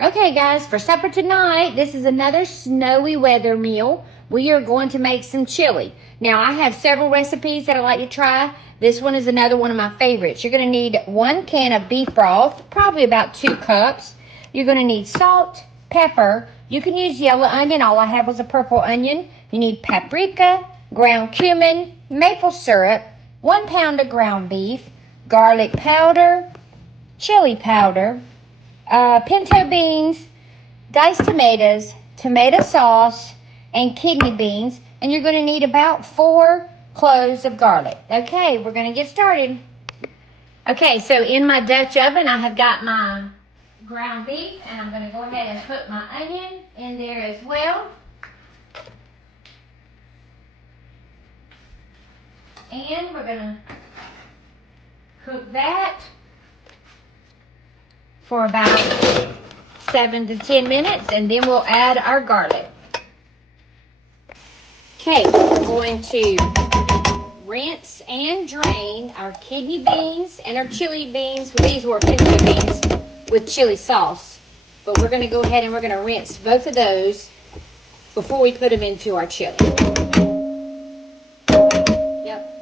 Okay, guys, for supper tonight, this is another snowy weather meal. We are going to make some chili. Now, I have several recipes that I'd like you to try. This one is another one of my favorites. You're going to need 1 can of beef broth, probably about 2 cups. You're going to need salt, pepper. You can use yellow onion. All I have was a purple onion. You need paprika, ground cumin, maple syrup, 1 pound of ground beef, garlic powder, chili powder, pinto beans, diced tomatoes, tomato sauce, and kidney beans. And you're going to need about 4 cloves of garlic. Okay, we're going to get started. Okay, so in my Dutch oven, I have got my ground beef, and I'm going to go ahead and put my onion in there as well. And we're going to cook that for about 7 to 10 minutes, and then we'll add our garlic. Okay, we're going to rinse and drain our kidney beans and our chili beans. Well, these were pinto beans with chili sauce, but we're going to go ahead and we're going to rinse both of those before we put them into our chili. Yep.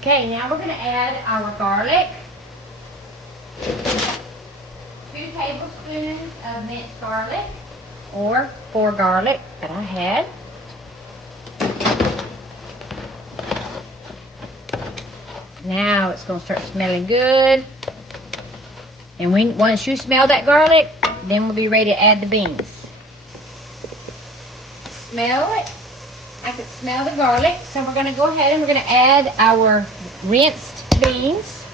Okay, now we're going to add our garlic. 2 tablespoons of minced garlic, or 4 garlic that I had. Now it's going to start smelling good. And once you smell that garlic, then we'll be ready to add the beans. Smell it? I can smell the garlic. So we're going to go ahead and we're going to add our rinsed beans.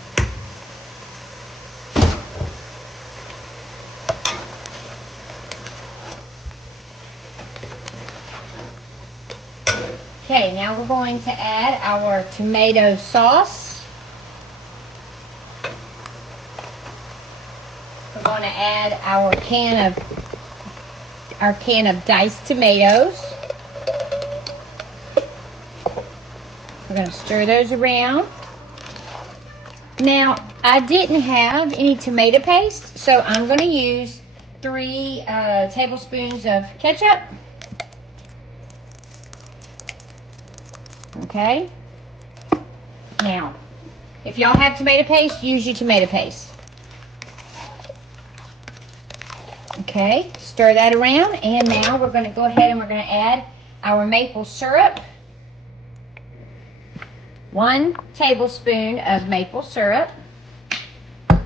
Okay, now we're going to add our tomato sauce. We're going to add our can of diced tomatoes. We're going to stir those around. Now, I didn't have any tomato paste, so I'm going to use 3 tablespoons of ketchup. Okay. Now, if y'all have tomato paste, use your tomato paste. Okay, stir that around, and now we're going to go ahead and we're going to add our maple syrup. 1 tablespoon of maple syrup. We're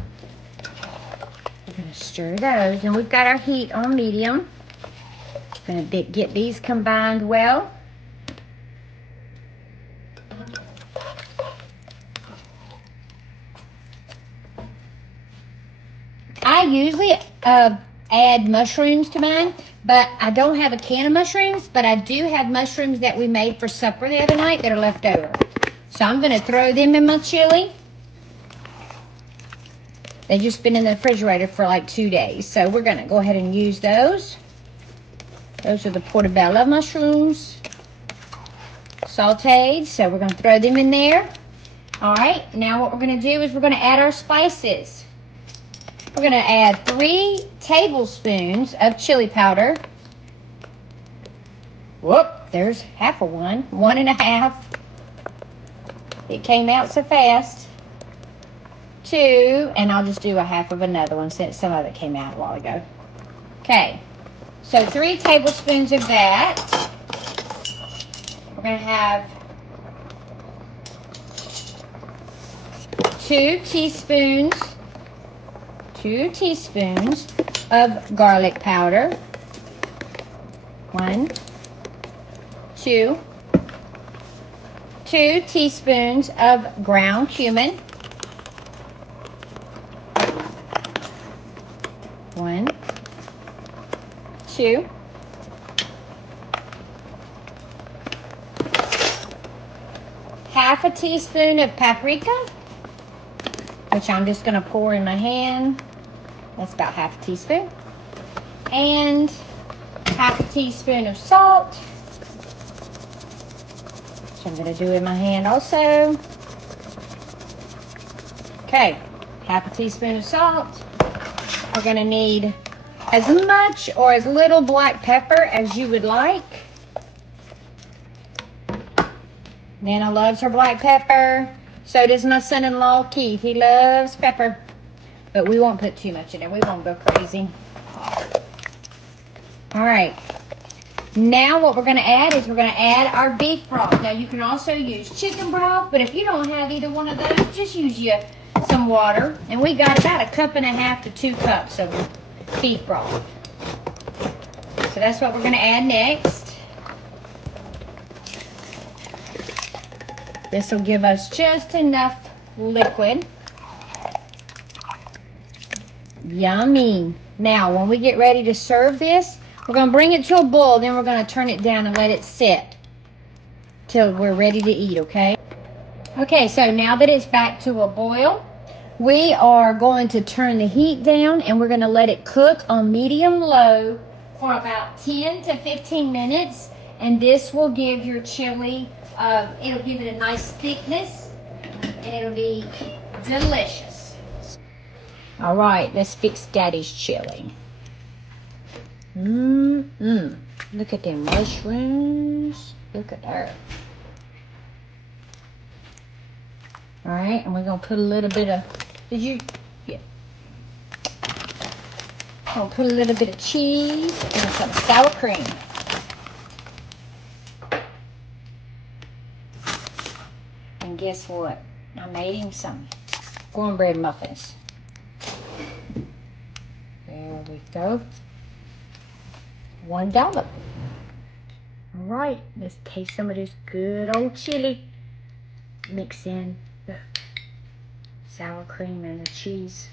going to stir those, and we've got our heat on medium. Going to get these combined well. I usually add mushrooms to mine, but I don't have a can of mushrooms, but I do have mushrooms that we made for supper the other night that are left over. So I'm going to throw them in my chili. They've just been in the refrigerator for like 2 days. So we're going to go ahead and use those. Those are the portobello mushrooms. Sauteed. So we're going to throw them in there. All right. Now what we're going to do is we're going to add our spices. We're going to add 3 tablespoons of chili powder. Whoop, there's half of one. 1 1/2. It came out so fast. 2, and I'll just do 1/2 of another one since some of it came out a while ago. Okay, so 3 tablespoons of that. We're going to have 2 teaspoons of garlic powder. 1, 2. 2 teaspoons of ground cumin. 1, 2. Half a teaspoon of paprika, which I'm just going to pour in my hand. That's about half a teaspoon. And half a teaspoon of salt, which I'm going to do in my hand also. Okay, half a teaspoon of salt. We're going to need as much or as little black pepper as you would like. Nana loves her black pepper. So does my son-in-law, Keith. He loves pepper. But we won't put too much in it. We won't go crazy. All right. Now what we're going to add is we're going to add our beef broth. Now you can also use chicken broth, but if you don't have either one of those, just use some water. And we got about 1.5 cups to 2 cups of beef broth. So that's what we're going to add next. This will give us just enough liquid. Yummy. Now, when we get ready to serve this, we're going to bring it to a boil, then we're going to turn it down and let it sit till we're ready to eat, okay? Okay, so now that it's back to a boil, we are going to turn the heat down and we're going to let it cook on medium-low for about 10 to 15 minutes. And this will give your chili, it'll give it a nice thickness and it'll be delicious. All right, let's fix Daddy's chili. Look at them mushrooms. Look at her. All right, and we're gonna put a little bit of, I'll put a little bit of cheese and some sour cream. And guess what? I made him some cornbread muffins. There we go. $1. All right, let's taste some of this good old chili. Mix in the sour cream and the cheese.